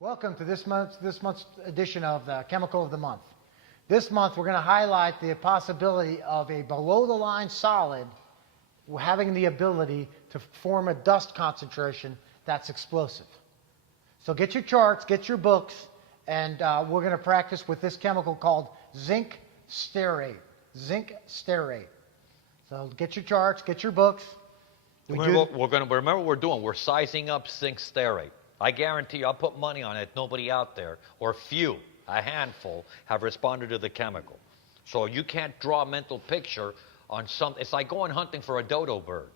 Welcome to this month's edition of the Chemical of the Month. This month we're going to highlight the possibility of a below-the-line solid having the ability to form a dust concentration that's explosive. So get your charts, get your books, and we're going to practice with this chemical called zinc stearate. Zinc stearate. So get your charts, get your books. Remember what we're doing. We're sizing up zinc stearate. I guarantee you, I'll put money on it. Nobody out there, or a handful, have responded to the chemical. So you can't draw a mental picture on something. It's like going hunting for a dodo bird.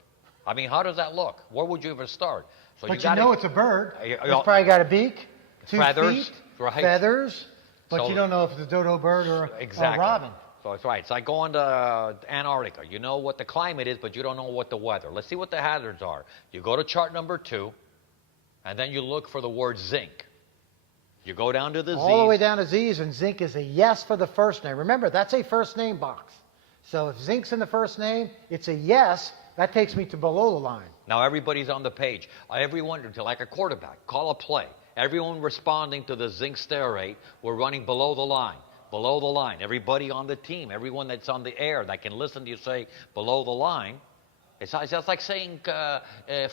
I mean, how does that look? Where would you ever start? So but you know it's a bird. It's probably got a beak, two feathers, feet, right? Feathers, but so, you don't know if it's a dodo bird or a robin. So it's right. It's like going to Antarctica. You know what the climate is, but you don't know what the weather. Let's see what the hazards are. You go to chart number 2. And then you look for the word zinc. You go down to the Z's. All the way down to Z's, and zinc is a yes for the first name. Remember, that's a first name box. So if zinc's in the first name, it's a yes. That takes me to below the line. Now everybody's on the page. Everyone, like a quarterback, call a play. Everyone responding to the zinc stearate, we're running below the line. Below the line. Everybody on the team, everyone that's on the air that can listen to you say below the line. It's just like saying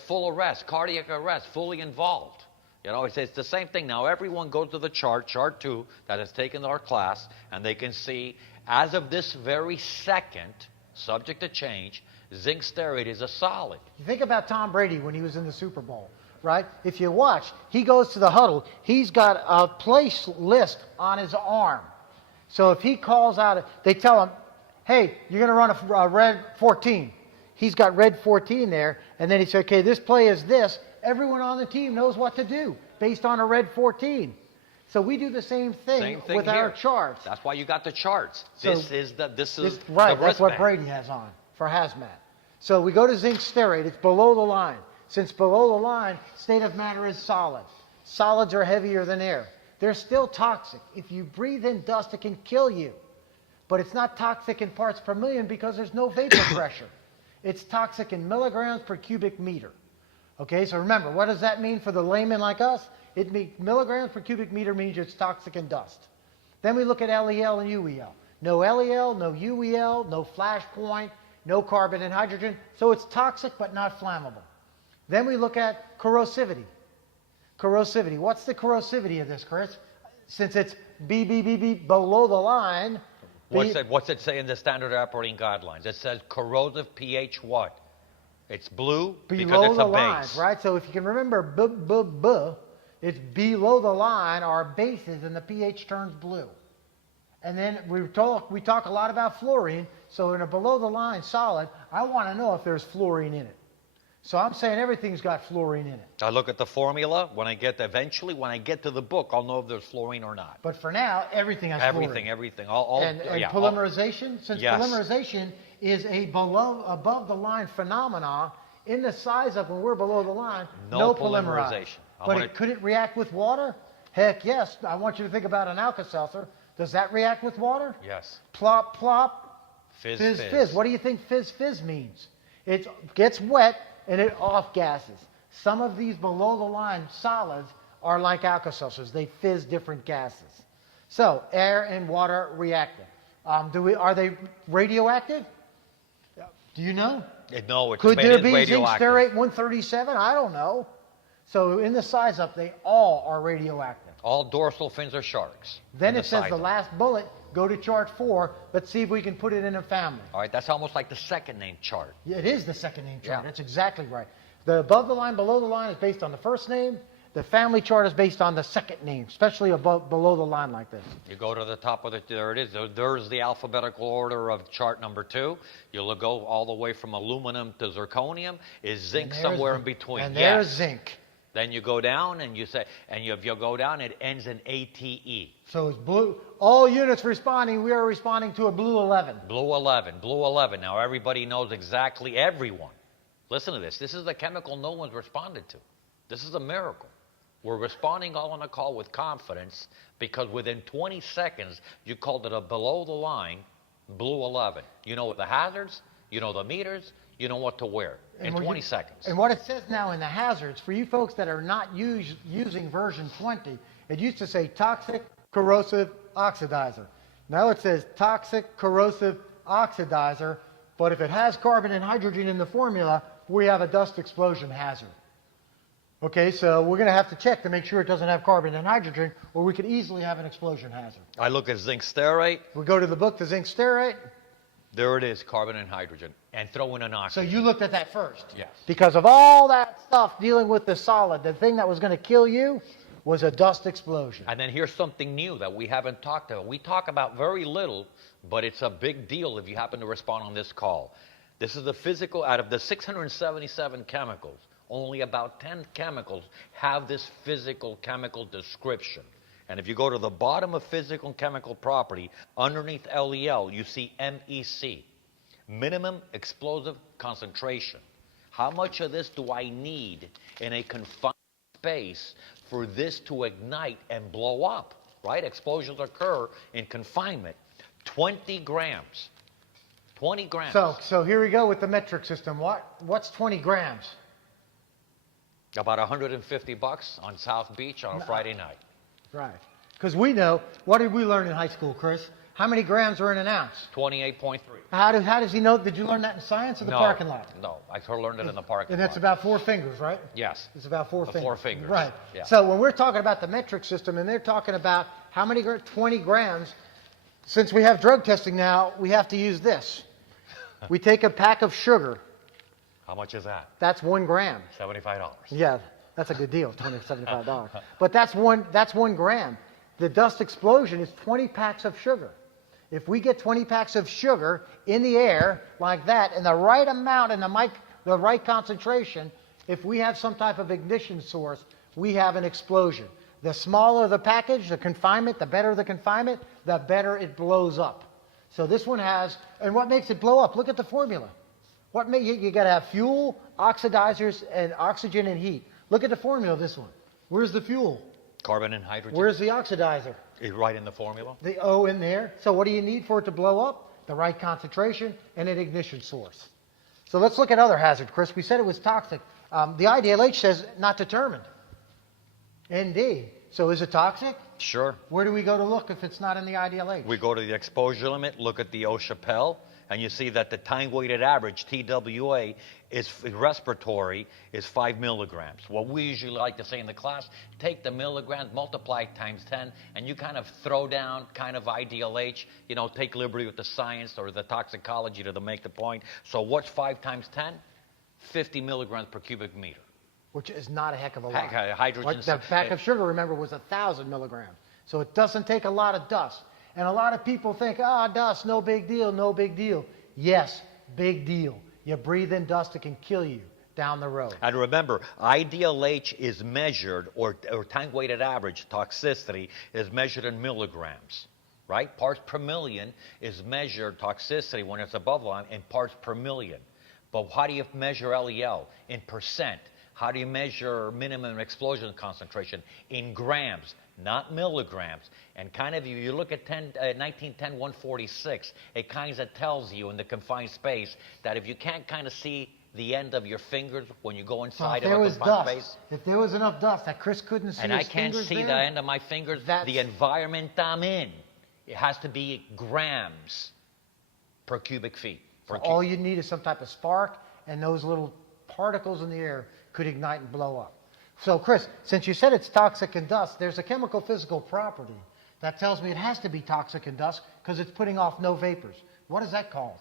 full arrest, cardiac arrest, fully involved. You know, it's the same thing. Now, everyone goes to the chart 2, that has taken our class, and they can see, as of this very second, subject to change, zinc stearate is a solid. You think about Tom Brady when he was in the Super Bowl, right? If you watch, he goes to the huddle. He's got a place list on his arm. So if he calls out, they tell him, hey, you're going to run a red 14. He's got red 14 there, and then he said, okay, this play is this. Everyone on the team knows what to do based on a red 14. So we do the same thing with here. Our charts. That's why you got the charts. So this is right, the that's what Brady has on for hazmat. So we go to zinc stearate. It's below the line. Since below the line, state of matter is solid. Solids are heavier than air. They're still toxic. If you breathe in dust, it can kill you. But it's not toxic in parts per million because there's no vapor pressure. It's toxic in milligrams per cubic meter. Okay, so remember, what does that mean for the layman like us? It means milligrams per cubic meter means it's toxic in dust. Then we look at LEL and UEL. No LEL, no UEL, no flash point, no carbon and hydrogen. So it's toxic but not flammable. Then we look at corrosivity. Corrosivity. What's the corrosivity of this, Chris? Since it's below the line. What's it say in the standard operating guidelines? It says corrosive pH what? It's blue because it's a base. Right? So if you can remember it's below the line are bases and the pH turns blue. And then we talk a lot about fluorine. So in a below the line solid, I want to know if there's fluorine in it. So I'm saying everything's got fluorine in it. I look at the formula. Eventually, when I get to the book, I'll know if there's fluorine or not. But for now, everything has fluorine. Everything. And polymerization, since polymerization is a above the line phenomena, in the size up when we're below the line, no polymerization. But could it react with water? Heck yes. I want you to think about an Alka-Seltzer. Does that react with water? Yes. Plop, plop. Fizz. What do you think fizz means? It gets wet and it off gases. Some of these below the line solids are like Alka-Seltzers. They fizz different gases. So air and water reacting. Are they radioactive? Do you know? No, Could there be zinc stearate 137? I don't know. So in the size up, they all are radioactive. All dorsal fins are sharks. Then it says the last bullet, go to chart 4. Let's see if we can put it in a family. All right, that's almost like the second name chart. Yeah, it is the second name chart. Yeah. That's exactly right. The above the line, below the line is based on the first name. The family chart is based on the second name, especially below the line like this. You go to the top of it, there it is. There's the alphabetical order of chart number 2. You'll go all the way from aluminum to zirconium. Is zinc somewhere in between? And there's zinc. Then you go down and you say, if you go down, it ends in ATE. So it's blue. All units responding, we are responding to a blue 11. Blue 11, blue 11. Now everybody knows exactly, everyone. Listen to this. This is the chemical no one's responded to. This is a miracle. We're responding all on a call with confidence because within 20 seconds, you called it a below the line blue 11. You know the hazards, you know the meters, you know what to wear in when 20 seconds. And what it says now in the hazards, for you folks that are not using version 20, it used to say toxic, corrosive, oxidizer. Now it says toxic, corrosive, oxidizer, but if it has carbon and hydrogen in the formula, we have a dust explosion hazard. Okay, so we're going to have to check to make sure it doesn't have carbon and hydrogen, or we could easily have an explosion hazard. I look at zinc stearate. We go to the book, the zinc stearate. There it is, carbon and hydrogen, and throw in an So oxygen. you looked at that first. Yes. Because of all that stuff dealing with the solid, the thing that was going to kill you was a dust explosion. And then here's something new that we haven't talked about. We talk about very little, but it's a big deal if you happen to respond on this call. This is the physical, out of the 677 chemicals, only about 10 chemicals have this physical chemical description. And if you go to the bottom of physical and chemical property, underneath LEL, you see MEC, minimum explosive concentration. How much of this do I need in a confined space for this to ignite and blow up, right? Explosions occur in confinement. 20 grams. 20 grams. So here we go with the metric system. What's 20 grams? About $150 on South Beach on a Friday night. Right. Because we know, what did we learn in high school, Chris? How many grams are in an ounce? 28.3. How does he know? Did you learn that in science or the parking lot? No, I learned it in the parking lot. And that's about 4 fingers, right? Yes. It's about 4 fingers. 4 fingers. Right. Yeah. So when we're talking about the metric system, and they're talking about how many, 20 grams, since we have drug testing now, we have to use this. We take a pack of sugar. How much is that? That's 1 gram. $75. Yeah, that's a good deal, $75. But that's one gram. The dust explosion is 20 packs of sugar. If we get 20 packs of sugar in the air like that, in the right amount, in the right concentration, if we have some type of ignition source, we have an explosion. The smaller the package, the confinement, the better the confinement, the better it blows up. So this one has, and what makes it blow up? Look at the formula. You got to have fuel, oxidizers, and oxygen and heat. Look at the formula of this one. Where's the fuel? Carbon and hydrogen. Where's the oxidizer? Is right in the formula. The O in there. So what do you need for it to blow up? The right concentration and an ignition source. So let's look at other hazards, Chris. We said it was toxic. The IDLH says not determined. ND. So is it toxic? Sure. Where do we go to look if it's not in the IDLH? We go to the exposure limit, look at the OSHAPL, and you see that the time-weighted average, TWA, is respiratory, is 5 milligrams. What we usually like to say in the class, take the milligrams, multiply it times 10, and you kind of throw down kind of IDLH, take liberty with the science or the toxicology to make the point. So what's 5 times 10? 50 milligrams per cubic meter. Which is not a heck of a lot. Hydrogen. The pack of sugar, remember, was 1,000 milligrams. So it doesn't take a lot of dust. And a lot of people think, dust, no big deal, no big deal. Yes, big deal. You breathe in dust, it can kill you down the road. And remember, IDLH is measured, or time-weighted average toxicity is measured in milligrams, right? Parts per million is measured toxicity when it's above line in parts per million. But how do you measure LEL? In percent. How do you measure minimum explosion concentration? In grams, not milligrams. And kind of, you look at 1910-146, it kind of tells you in the confined space that if you can't kind of see the end of your fingers when you go inside of a confined space. If there was enough dust that Chris couldn't see and his I can't fingers see there, the end of my fingers, the environment I'm in, it has to be grams per cubic feet. So all you need is some type of spark, and those little particles in the air could ignite and blow up. So, Chris, since you said it's toxic in dust, there's a chemical physical property that tells me it has to be toxic in dust because it's putting off no vapors. What is that called?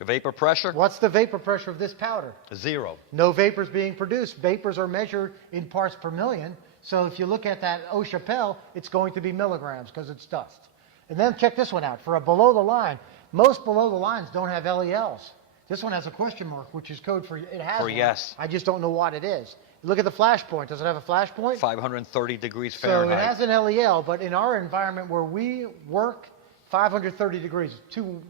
Vapor pressure? What's the vapor pressure of this powder? 0. No vapors being produced. Vapors are measured in parts per million. So if you look at that OSHAPL, it's going to be milligrams because it's dust. And then check this one out. For a below the line, most below the lines don't have LELs. This one has a question mark, which is code for it has For one. yes. I just don't know what it is. Look at the flash point. Does it have a flash point? 530 degrees So Fahrenheit. it has an LEL, but in our environment where we work, 530 degrees.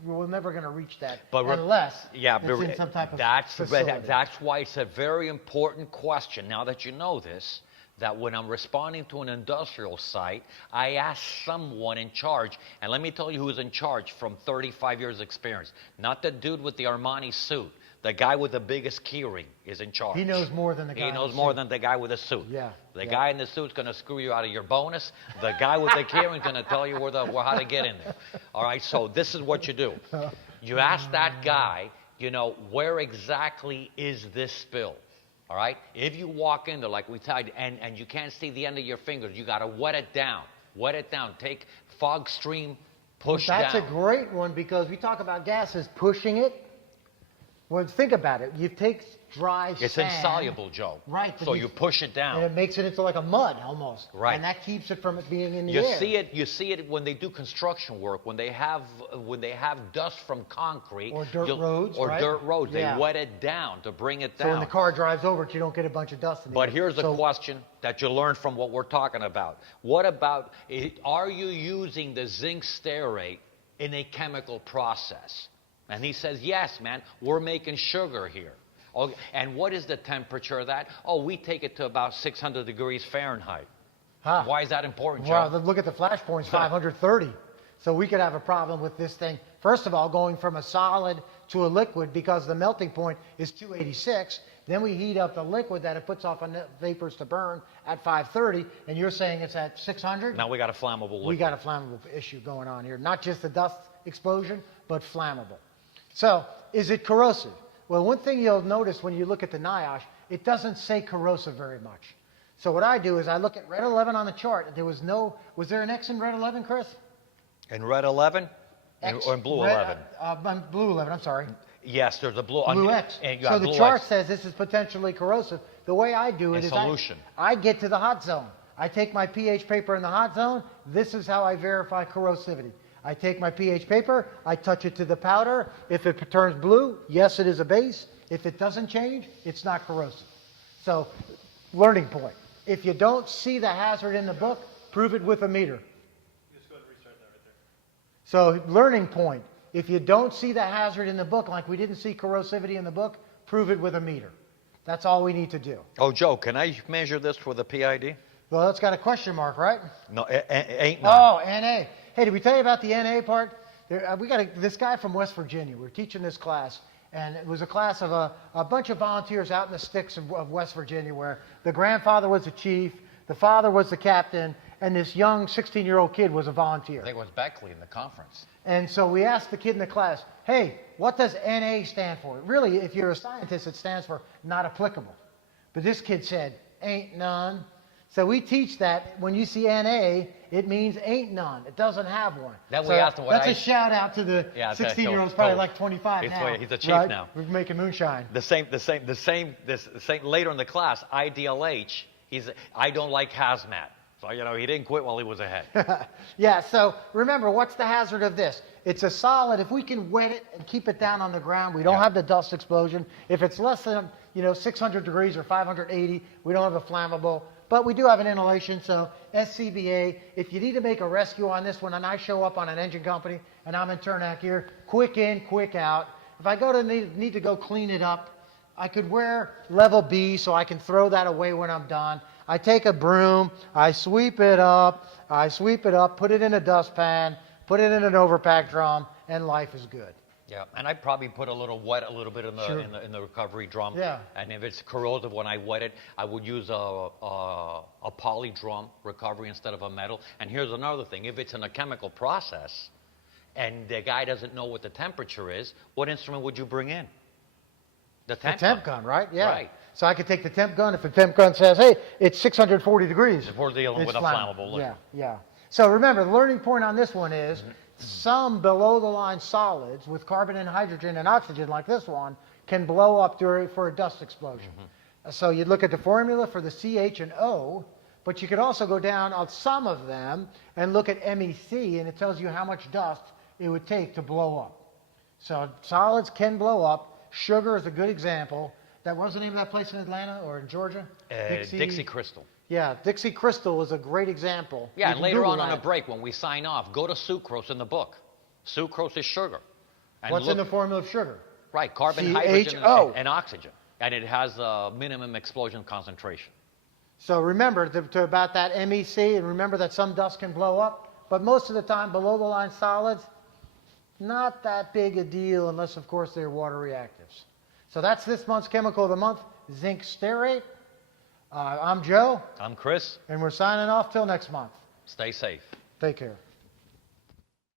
We're never going to reach that unless it's in some type of facility. That's why it's a very important question. Now that you know this, that when I'm responding to an industrial site, I ask someone in charge, and let me tell you who's in charge from 35 years experience. Not the dude with the Armani suit, The guy with the biggest keyring is in charge. He knows more than the guy He in knows the more suit. than the guy with the suit. Yeah, The yeah. guy in the suit's going to screw you out of your bonus. The guy with the keyring's going to tell you how to get in there. All right, so this is what you do. You ask that guy, where exactly is this spill? All right? If you walk in there, like we tried, and you can't see the end of your fingers, you got to wet it down. Wet it down. Take fog stream, push That's down. a great one because we talk about gases pushing it. Well, think about it. You take dry It's sand. insoluble, Joe. Right. So you push it down. And it makes it into like a mud almost. Right. And that keeps it from it being in the You air. see it when they do construction work, when they have dust from concrete Or dirt roads, or right? dirt roads. Yeah. They wet it down to bring it So down. when the car drives over it, you don't get a bunch of dust in the But air. here's the So- question that you learned from what we're talking about. What about, are you using the zinc stearate in a chemical process? And he says, yes, man, we're making sugar here. Oh, and what is the temperature of that? Oh, we take it to about 600 degrees Fahrenheit. Huh. Why is that important, Joe? Well, look at the flash points, 530. So we could have a problem with this thing. First of all, going from a solid to a liquid because the melting point is 286. Then we heat up the liquid that it puts off enough vapors to burn at 530. And you're saying it's at 600? Now we got a flammable liquid. We got a flammable issue going on here. Not just the dust explosion, but flammable. So, is it corrosive? Well, one thing you'll notice when you look at the NIOSH, it doesn't say corrosive very much. So what I do is I look at red 11 on the chart. Was there an X in red 11, Chris? In red 11? X, Or in blue red, 11? Blue 11, I'm sorry. Yes, there's a blue. Blue X. And you So got the blue chart X. says this is potentially corrosive. The way I do it In is solution. I get to the hot zone. I take my pH paper in the hot zone. This is how I verify corrosivity. I take my pH paper, I touch it to the powder. If it turns blue, yes, it is a base. If it doesn't change, it's not corrosive. So, learning point. If you don't see the hazard in the book, prove it with a meter. Just go ahead and restart that right there. So, learning point. If you don't see the hazard in the book, like we didn't see corrosivity in the book, prove it with a meter. That's all we need to do. Oh, Joe, can I measure this for the PID? Well, it's got a question mark, right? No, ain't none. Oh, NA. Hey, did we tell you about the NA part? We got this guy from West Virginia. We were teaching this class, and it was a class of a bunch of volunteers out in the sticks of West Virginia where the grandfather was the chief, the father was the captain, and this young 16-year-old kid was a volunteer. I think it was Beckley in the conference. And so we asked the kid in the class, hey, what does NA stand for? Really, if you're a scientist, it stands for not applicable. But this kid said, ain't none. So we teach that when you see NA, it means ain't none. It doesn't have one. That we So asked him what that's a a shout out to the Yeah, 16-year-olds, so- probably so- like 25 now. He's a chief right? now. We're making moonshine. The same later in the class, IDLH, I don't like hazmat. So, he didn't quit while he was ahead. Yeah, so remember, what's the hazard of this? It's a solid. If we can wet it and keep it down on the ground, we don't Yeah. have the dust explosion. If it's less than 600 degrees or 580, we don't have a flammable. But we do have an inhalation, so SCBA, if you need to make a rescue on this one, and I show up on an engine company, and I'm in Turnack here, quick in, quick out. If I need to go clean it up, I could wear level B so I can throw that away when I'm done. I take a broom, I sweep it up, put it in a dustpan, put it in an overpack drum, and life is good. Yeah, and I probably put a little bit in the Sure. in the recovery drum. Yeah. And if it's corrosive when I wet it, I would use a poly drum recovery instead of a metal. And here's another thing: if it's in a chemical process, and the guy doesn't know what the temperature is, what instrument would you bring in? The The temp gun, right? Yeah. Right. So I could take the temp gun. If the temp gun says, hey, it's 640 degrees. If we're dealing it's with a flammable liquid. Yeah. So remember, the learning point on this one is some below-the-line solids with carbon and hydrogen and oxygen, like this one, can blow up for a dust explosion. So you'd look at the formula for the CH and O, but you could also go down on some of them and look at MEC, and it tells you how much dust it would take to blow up. So solids can blow up. Sugar is a good example. What was the name of that place in Atlanta or in Georgia? Dixie Crystal. Yeah, Dixie Crystal is a great example. Yeah, You and can later Google on a that. break, when we sign off, go to sucrose in the book. Sucrose is sugar. And What's in look- the formula of sugar? Right, carbon, CHO. hydrogen, and oxygen. And it has a minimum explosion concentration. So remember about that MEC, and remember that some dust can blow up, but most of the time below the line solids, not that big a deal unless, of course, they're water reactives. So that's this month's chemical of the month, zinc stearate. I'm Joe, I'm Chris. and we're signing off till next month. Stay safe. Take care.